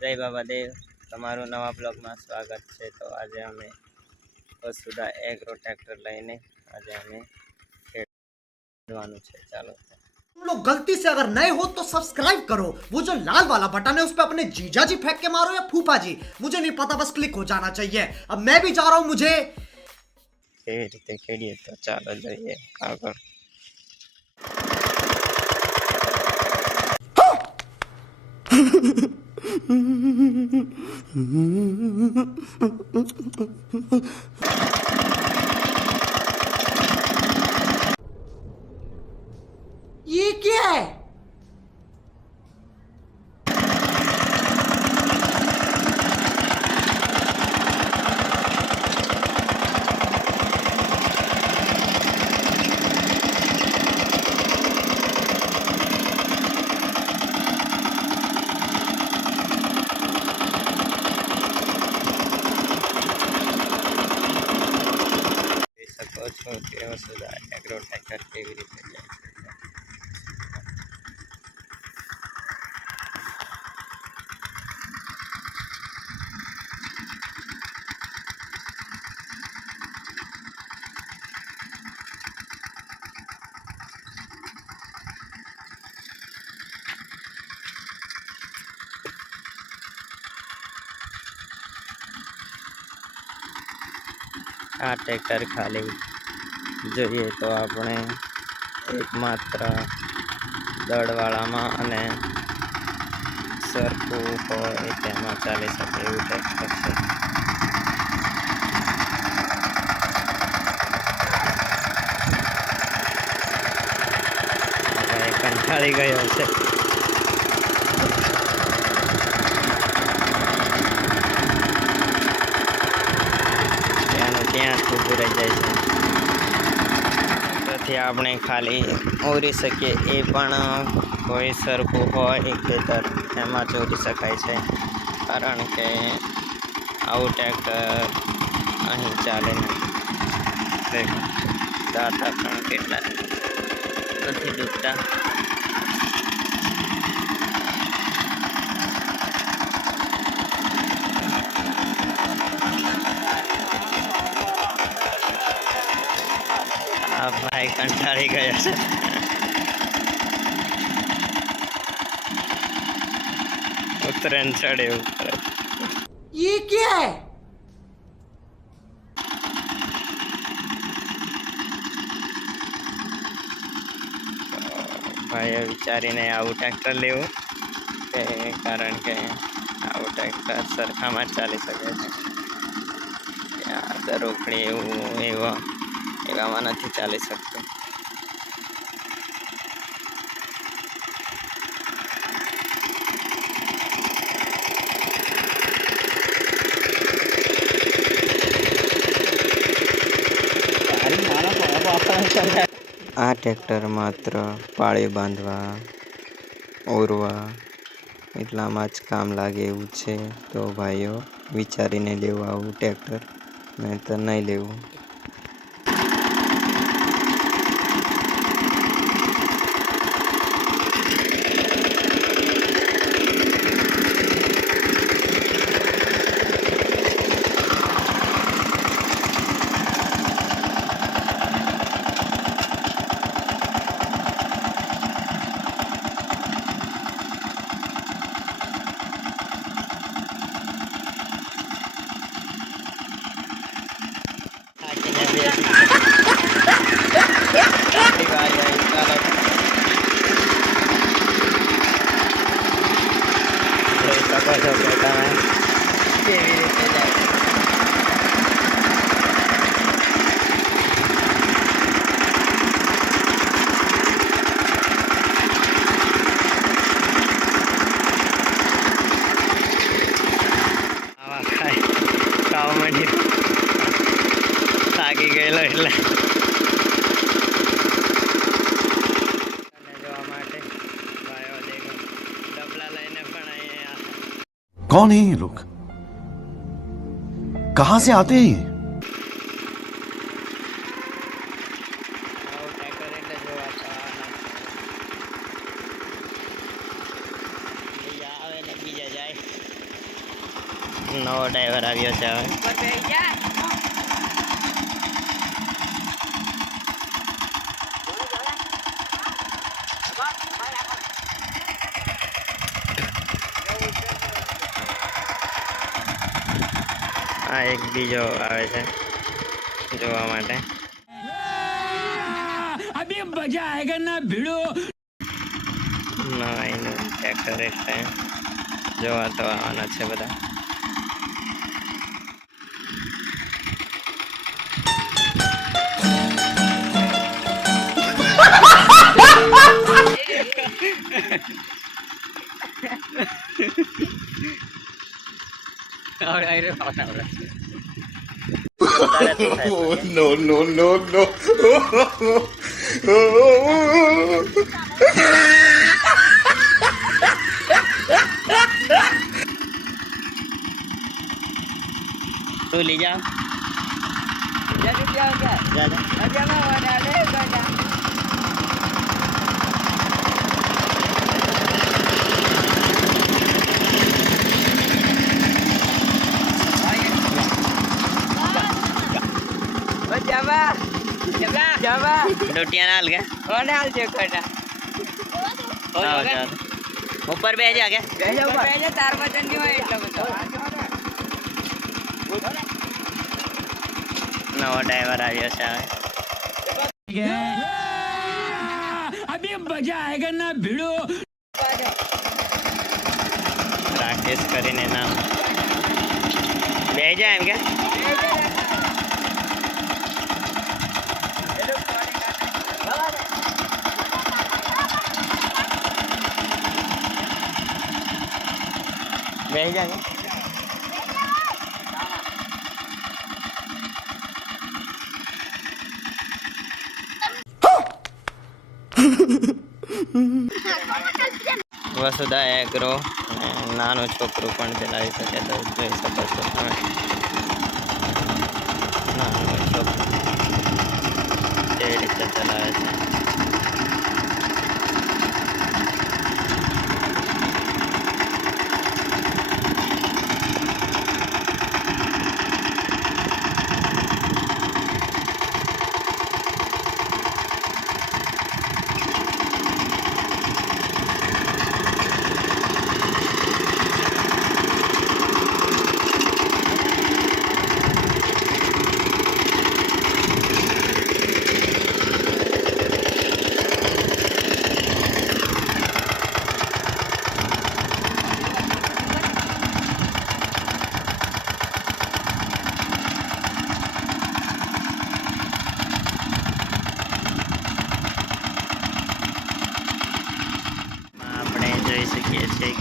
જય બાબાદેવ, તમારું નવા બ્લોગમાં સ્વાગત છે। તો આજે અમે વસુધા એગ્રો ટ્રેક્ટર લઈને આજે અમે ખેડવાનું છે। ચાલો तुम लोग गलती से अगर नए हो तो सब्सक्राइब करो, वो जो लाल वाला बटन है उस पर अपने जीजा जी फेंक के मारो या फूफा जी, मुझे नहीं पता, बस क्लिक हो जाना चाहिए। अब मैं भी जा रहा हूं, मुझे કેવી રીતે ખેડીએ તો ચાલો જોઈએ આગળ। ये क्या है? શકો છો કે વસુધા એગ્રો ટ્રેક્ટર કેવી રીતે જાય છે। આ ટ્રેક્ટર ખાલી જોઈએ તો આપણે એકમાત્ર દળવાળામાં અને સરખું હોય તેમાં ચાલી શકે એવું ટ્રેક્ટર છે। હવે કંટાળી ગયો છે। ત્યાં ઊભું રહી જાય છે, તેથી આપણે ખાલી ઓરી શકીએ, એ પણ કોઈ સરખું હોય ખેતર એમાં જ ઓરી શકાય છે, કારણ કે આવું ટ્રેક્ટર અહીં ચાલે નહીં। દાંતા પણ કેટલા નથી ડૂબતા। આ ભાઈ કંટાળી ગયા છે। ઉતરે ને ચડે ઉપર। ये क्या है? ભાઈએ વિચારીને આવું ટ્રેક્ટર લેવું કે કારણ કે આવું ટ્રેક્ટર સરખામાં જ ચાલી શકે છે, ત્યાં દરોખડી એવામાં નથી ચાલી શકતું। આ ટ્રેક્ટર માત્ર પાળી બાંધવા ઓરવા એટલામાં જ કામ લાગે એવું છે, તો ભાઈઓ વિચારીને લેવું આવું ટ્રેક્ટર, નહીં તો નહીં લેવું। થાકી ગયેલો એટલે જોવા માટે ભાઈઓ દેખો ડબલા લઈને પણ અહીંયા। कौन है ये लोग, कहां से आते हैं ये? આવું ટ્રેક્ટર એટલે જોવા થવાના બીજા આવે ને બીજા જાય। નવો ડ્રાઈવર આવ્યો છે હવે. આ એક બીજો આવે છે જોવા માટે. अभी मजा आएगा ना भिड़ो. ના એનું ટ્રેક્ટર એટલે જોવા તો આવવાના છે બધા. no, no, no, no. તું લઈ જાઓ. જા જા. रोटियां नाल के ऊपर बैठ जा के नवा ड्राइवर આવ્યો છે હવે. अभी मजा आएगा ना भिड़ो. રાકેશ કરીને નામ બે જાય એમ કે બે જાય વસુધા એગ્રો નાનું છોકરું પણ ચલાવી શકે તો જોઈ શકો છો તમે. નાનું છોકરું કેવી રીતે ચલાવે છે.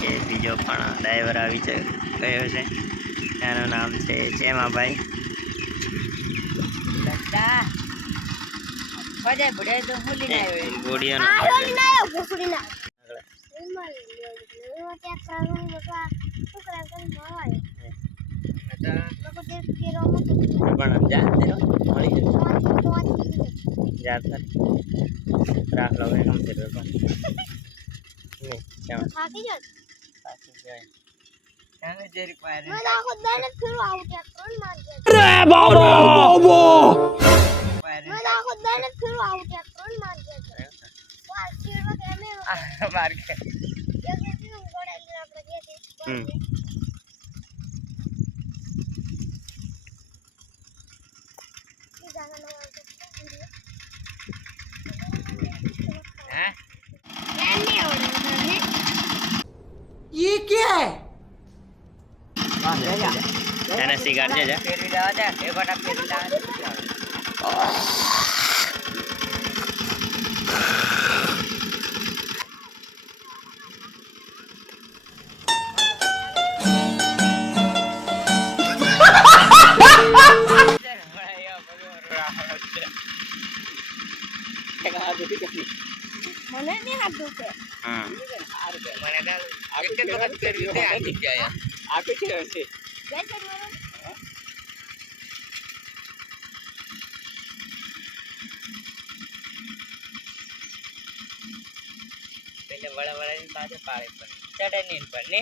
કે બીજો પણ ડ્રાઈવર આવી ગયો છે. એનું નામ છે ચેમાભાઈ. ये क्या है? એને સિગાર છે જા. મને નહીં હાથ દુખે. બड़ा बड़ा बात पाड़े पर चढ़े नहीं पर ने